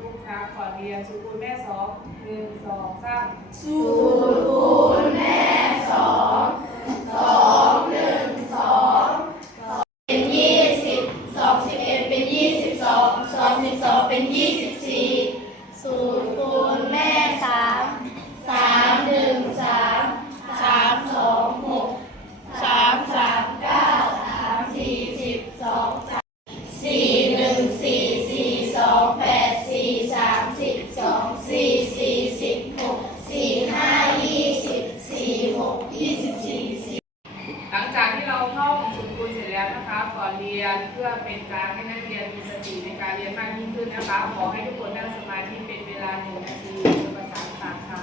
ทุกครั้งก่อนเรียนสุกุลแม่สองหนึ่งสองสามสุกุลแม่ นะคะก่อนเรียนเพื่อเป็นการให้นักเรียนมีสติในการเรียนมากยิ่งขึ้นนะคะ ขอให้ทุกคนนั่งสมาธิเป็นเวลาหนึ่งนาทีภาษาต่างค่ะ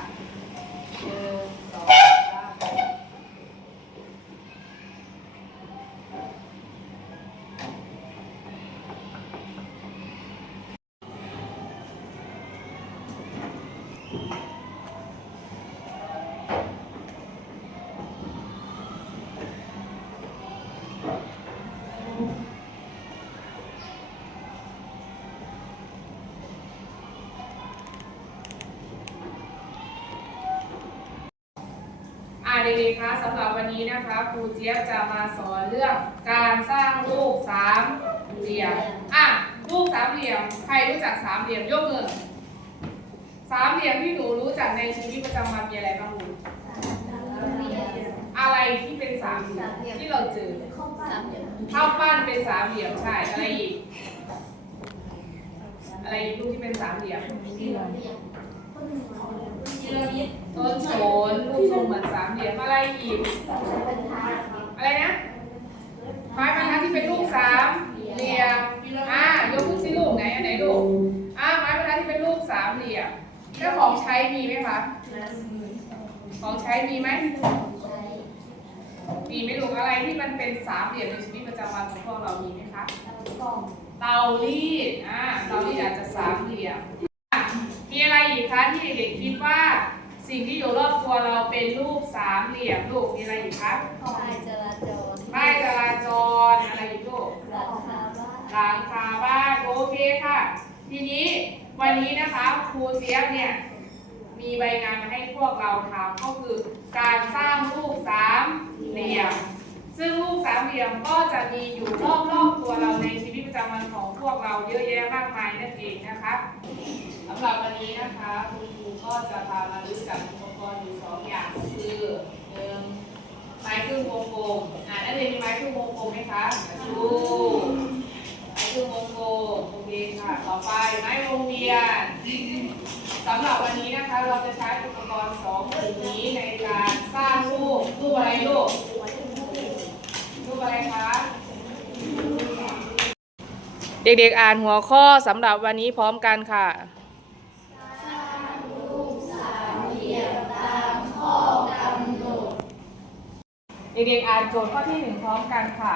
เด็กๆคะสำหรับวันนี้นะคะครูเจี๊ยบจะมาสอนเรื่องการสร้างรูปสามเหลี่ยมอะรูปสามเหลี่ยม ใครรู้จักสามเหลี่ยมยกมือสามเหลี่ยมที่หนูรู้จักในชีวิตประจำวันมีอะไรบ้างลูกอะไรที่เป็นสามเหลี่ยมที่เราเจอข้าวปั้นเป็นสามเหลี่ยมใช่อะไรอีก อะไรอีกลูกที่เป็นสามเหลี่ยม ต้นโสนรูปทรงเหมือนสามเหลี่ยมอะไรอีกอะไรนะไม้บรรทัดที่เป็นรูปสามเหลี่ยมอ่ายกขึ้นสิลูกไหนอันไหนลูกอ่าไม้บรรทัดที่เป็นรูปสามเหลี่ยมแล้วของใช้มีไหมคะของใช้มีไหมมีไหมลูกอะไรที่มันเป็นสามเหลี่ยมในชีวิตประจำวันของพวกเรามีไหมคะเตารีดอ่าเตารีดอาจจะสามเหลี่ยม อะมีอะไรอีกคะที่เด็กๆคิดว่า สิ่งที่อยู่รอบตัวเราเป็นรูปสามเหลี่ยมลูกมีอะไรอีกคะป้ายจราจรป้ายจราจรอะไรอีกลูกราคาบ้านหลังคาบ้านโอเคค่ะ ทีนี้วันนี้นะคะครูเจี๊ยบเนี่ยมีใบงานมาให้พวกเราทำก็คือการสร้างรูปสามเหลี่ยม ซึ่งรูปสามเหลี่ยมก็จะมีอยู่รอบๆตัวเราในชีวิตประจำวันของพวกเราเยอะแยะมากมายนั่นเองนะคะ สำหรับวันนี้นะคะคุณครูก็จะพามารู้จักอุปกรณ์อยู่สองอย่างก็คือหนึ่งไม้ครึ่งวงกลมอ่านักเรียนมีไม้ครึ่งวงกลมไหมคะดูไม้คือวงโกโอเคค่ะต่อไปไม้วงเวียนสำหรับวันนี้นะคะเราจะใช้อุปกรณ์สองสิ่งนี้ในการสร้างรูปรูปอะไรลูกรูปอะไรคะเด็กๆอ่านหัวข้อสำหรับวันนี้พร้อมกันค่ะ เด็กๆอ่านโจทย์ข้อที่หนึ่งพร้อมกันค่ะ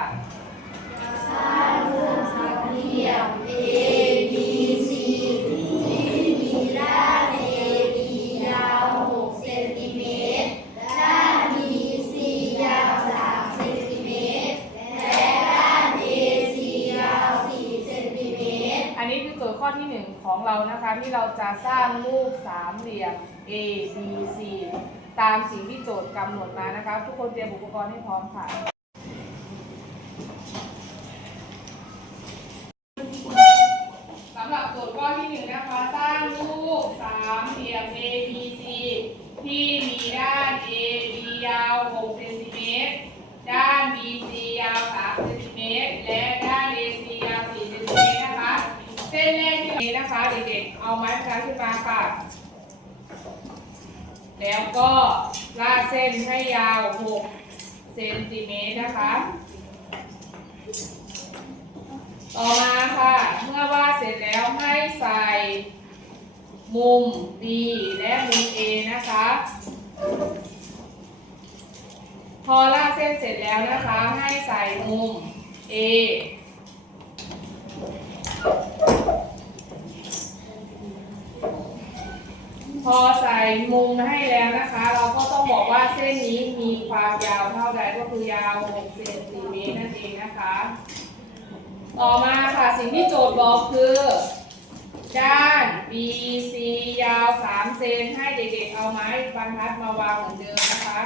สร้างเหลี่ยม A B C ที่มีด้าน A B ยาว6เซนติเมตร ด้าน B C ยาว3เซนติเมตร และด้าน A C ยาว4เซนติเมตร อันนี้คือโจทย์ข้อที่หนึ่งของเรานะคะที่เราจะสร้างรูปสามเหลี่ยม A B C ตามสิ่งที่โจทย์กำหนดมานะคะ ทุกคนเตรียมอุปกรณ์ให้พร้อมค่ะสำหรับโจทย์ข้อที่หนึ่งนะคะ สร้างรูปสามเหลี่ยม A B C ที่มีด้าน A B ยาว6เซนติเมตร ด้าน B C ยาว3เซนติเมตร และด้าน A C ยาว4เซนติเมตรนะคะ เส้นแรกที่นี้นะคะเด็กๆ เอาไม้บรรทัดขึ้นมาค่ะ แล้วก็ลากเส้นให้ยาว 6 เซนติเมตรนะคะ ต่อมาค่ะ เมื่อวาดเสร็จแล้วให้ใส่มุม B และมุม A นะคะ พอลากเส้นเสร็จแล้วนะคะ ให้ใส่มุม A อใส่มุมให้แล้วนะคะ เราก็ต้องบอกว่าเส้นนี้มีความยาวเท่าใดก็คือยาว6เซนติเมตรนั่นเองนะคะ ต่อมาค่ะสิ่งที่โจทย์บอกคือ ด้าน BC ยาว3เซนให้เด็กๆเอาไม้บรรทัดมาวางเหมือนเดิมนะคะ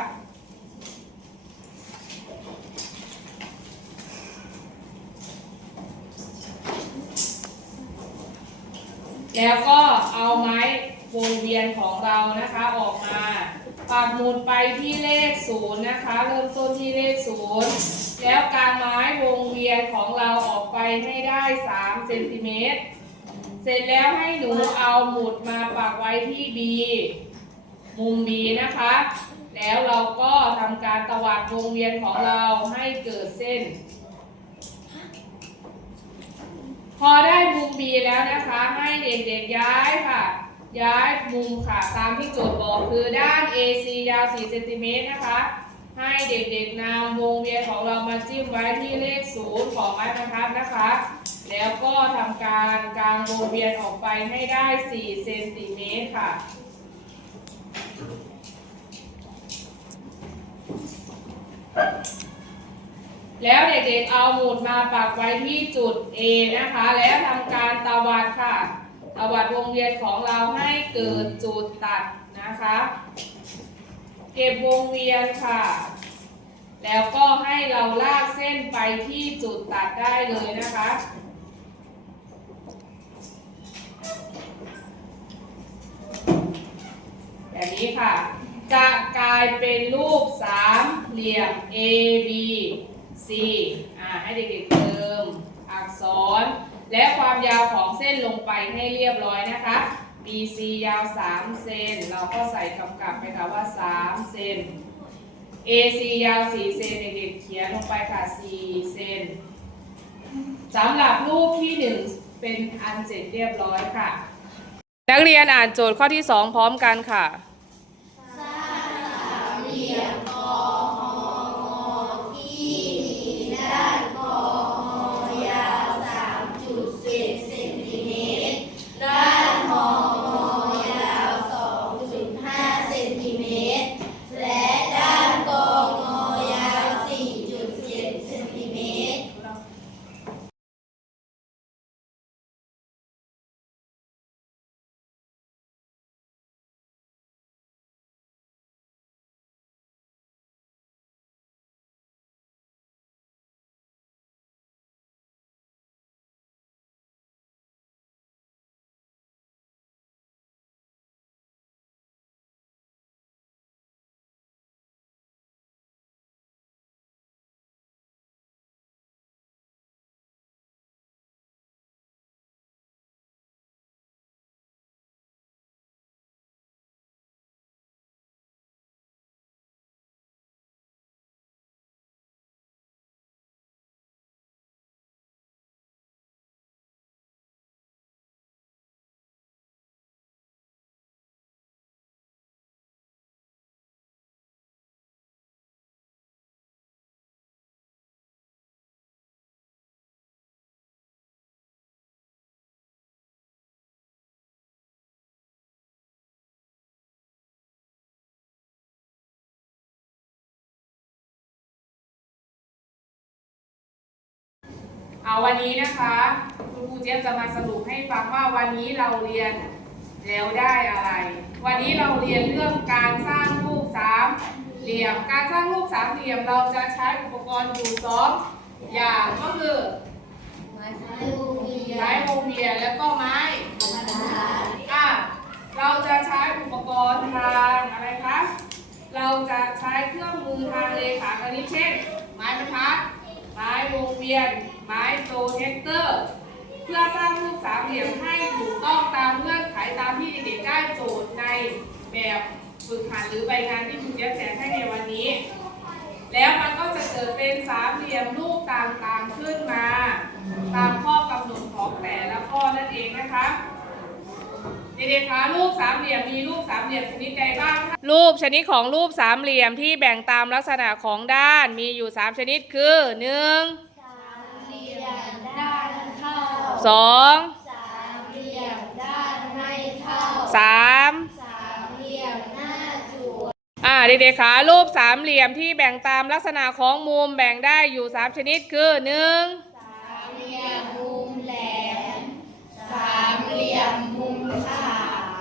แล้วก็เอาไม้ วงเวียนของเรานะคะออกมาปักหมุดไปที่เลขศูนย์นะคะ เริ่มต้นที่เลขศูนย์แล้วการไม้วงเวียนของเราออกไปให้ได้3เซนติเมตรเสร็จแล้วให้หนูเอาหมุดมาปักไว้ที่ B มุม B นะคะ แล้วเราก็ทำการตวัดวงเวียนของเราให้เกิดเส้น พอได้มุม B แล้วนะคะ ให้เด็กๆย้ายค่ะ ย้ายมุมค่ะ ตามที่โจทย์บอกคือด้าน AC ยาว 4 เซนติเมตรนะคะ ให้เด็กๆนำวงเวียนของเรามาจิ้มไว้ที่เลขศูนย์ของไม้บรรทัดนะคะ แล้วก็ทำการกางวงเวียนออกไปให้ได้ 4 เซนติเมตรค่ะแล้วเด็กๆเอาหมุดมาปักไว้ที่จุด A นะคะ แล้วทำการตวัดค่ะ ตวัดวงเวียนของเราให้เกิดจุดตัดนะคะ เก็บวงเวียนค่ะ แล้วก็ให้เราลากเส้นไปที่จุดตัดได้เลยนะคะแบบนี้ค่ะ จะกลายเป็นรูปสามเหลี่ยม A B C อ่าให้เด็กๆเติมอักษร และความยาวของ นลงไปให้เรียบร้อยนะคะ BC ยาว 3 เซน เราก็ใส่กำกับไปค่ะว่า 3 เซน AC ยาว 4 เซนเด็กๆเขียนลงไปค่ะ 4 เซนสำหรับรูปที่ 1 เป็นอันเสร็จเรียบร้อยค่ะ นักเรียนอ่านโจทย์ข้อที่ 2 พร้อมกันค่ะ เอาวันนี้นะคะคุณครูเจี๊ยบจะมาสรุปให้ฟังว่าวันนี้เราเรียนแล้วได้อะไร วันนี้เราเรียนเรื่องการสร้างรูปสามเหลี่ยม การสร้างรูปสามเหลี่ยมเราจะใช้อุปกรณ์อยู่สองอย่างก็คือไม้วงเวียไม้นวงเวียนแล้วก็ไม้อะเราจะใช้อุปกรณ์ทางอะไรคะ เราจะใช้เครื่องมือทางเลขาคณิตเช่น ไม้บรรทัด ไม้วงเวียน ไม้โตเทคเตอร์ เพื่อสร้างรูปสามเหลี่ยมให้ถูกต้องตามเงื่อนไขตามที่เด็กๆได้โจทย์ในแบบฝึกหัดหรือใบงานที่คุณเจี๊ยบแจกให้ในวันนี้ แล้วมันก็จะเกิดเป็นสามเหลี่ยมรูปต่างๆขึ้นมา ตามข้อกำหนดของแต่ละข้อนั่นเองนะคะเด็กๆคะรูปสามเหลี่ยมมีรูปสามเหลี่ยมชนิดใดบ้างคะรูปชนิดของรูปสามเหลี่ยมที่แบ่งตามลักษณะของด้านมีอยู่ 3 ชนิดคือ 1 สองสามเหลี่ยมด้านไม่เท่าสามสามเหลี่ยมหน้าจั่วอ่าเด็กๆขารูปสามเหลี่ยมที่แบ่งตามลักษณะของมุมแบ่งได้อยู่สามชนิดคือหนึ่งสามเหลี่ยมมุมแหลมสามเหลี่ยมมุมฉาก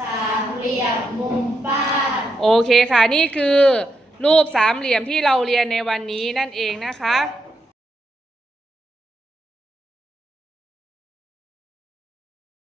สามเหลี่ยมมุมป้านโอเคค่ะนี่คือ รูปสามเหลี่ยมที่เราเรียนในวันนี้นั่นเองนะคะ